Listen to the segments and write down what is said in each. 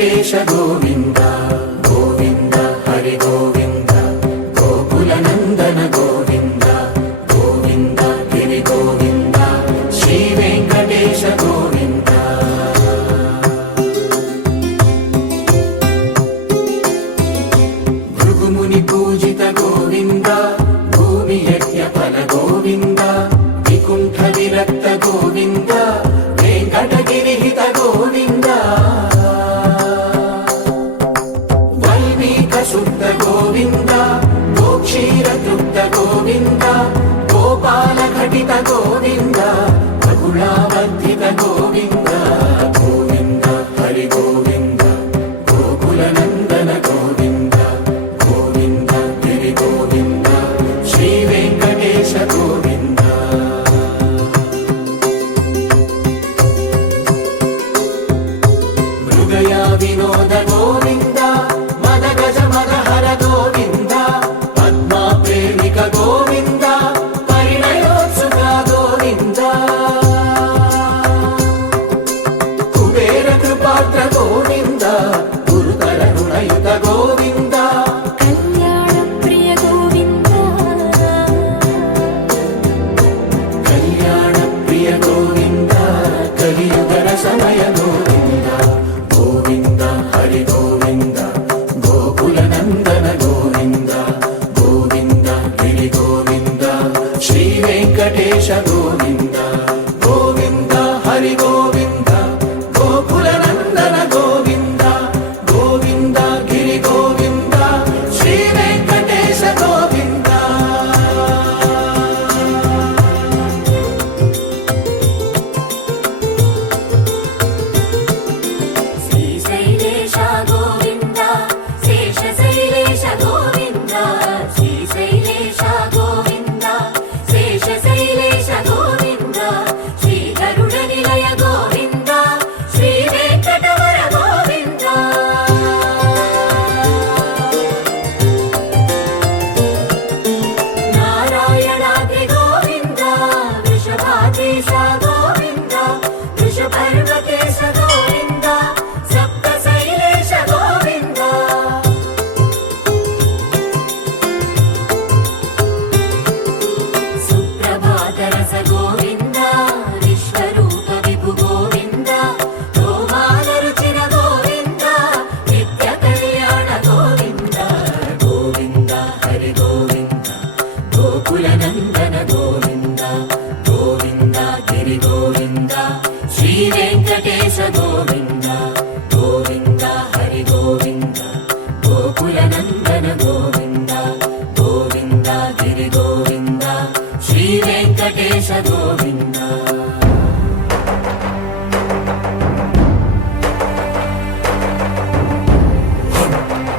వెంకటేశ గోవింద గోవింద హరి గోవింద గోకుల నందన గోవింద గోవింద గిరి గోవింద శ్రీ వెంకటేశ గోవింద భృగుముని పూజిత గోవింద భూమి యజ్ఞ ఫల గోవింద వికుంఠ విరక్త గోవింద వెంకటగిరిహిత గోవింద వల్మీక శుద్ధ గోవింద గోక్షీర తృప్త గోవింద గోపాల ఘటిత గోవింద బహుళావర్ధిత గోవింద గోవింద హరి గోవింద గోకుల నందన గోవింద గోవింద గిరి గోవింద శ్రీ వెంకటేశ గోవింద వినోద గోవింద మద గజ మద హర గోవింద పద్మా ప్రేమిక గోవింద పరిణయోత్సుక గోవింద కుబేర కృపాత్ర గోవింద గురుతర రుణయుత గోవింద కళ్యాణ ప్రియ గోవింద కళ్యాణ ప్రియ గోవింద కలియుగ రసమయ గోవింద గోవింద హరి గోవింద గోకుల నందన గోవింద గోవింద గిరి గోవింద శ్రీ వెంకటేశ గోవింద గోవింద హరి గోవింద గోకుల నందన గోవింద గోవింద గిరి గోవింద శ్రీ వెంకటేశ గోవింద శ్రీశైలేశ గోవింద శేషశైలేశ గోవింద శ్రీశైలేశ గోవింద శేషశైలేశ గోవింద శ్రీ గరుడ నిలయ గోవింద శ్రీ వెంకటవర గోవింద నారాయణాద్రి గోవింద వృషభాదేశ గోవింద వృషపర్వకేశ గోవింద సప్తశైలేశ గోవింద సుప్రభాతరస గోవింద విశ్వరూప విభు గోవింద గోమాల రుచిర గోవింద నిత్య కళ్యాణ గోవింద గోవింద హరి గోవింద గోకుల నందన గోవింద గోవింద గిరి గోవింద శ్రీ వెంకటేశ గోవింద గోవింద హరి గోవింద గోకుల నందన గోవింద గోవింద గిరి గోవింద శ్రీ వెంకటేశ గోవింద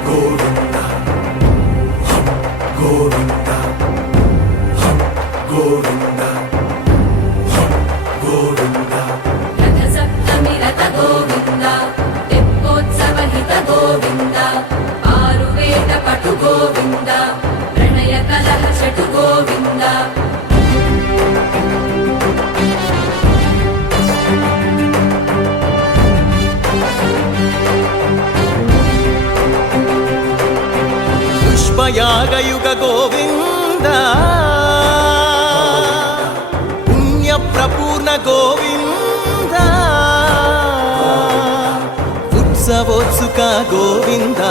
గోవింద గోవింద గోవింద గోవింద రథ సప్తమి రథ గోవింద తెప్పోత్సవ హిత గోవింద ఆరువేద పటు గోవింద ప్రణయ కలహ షటు గోవింద పుష్పయాగయుగ గోవింద పుణ్య ప్రపూర్ణ గోవింద ఉత్సవోత్సుక గోవింద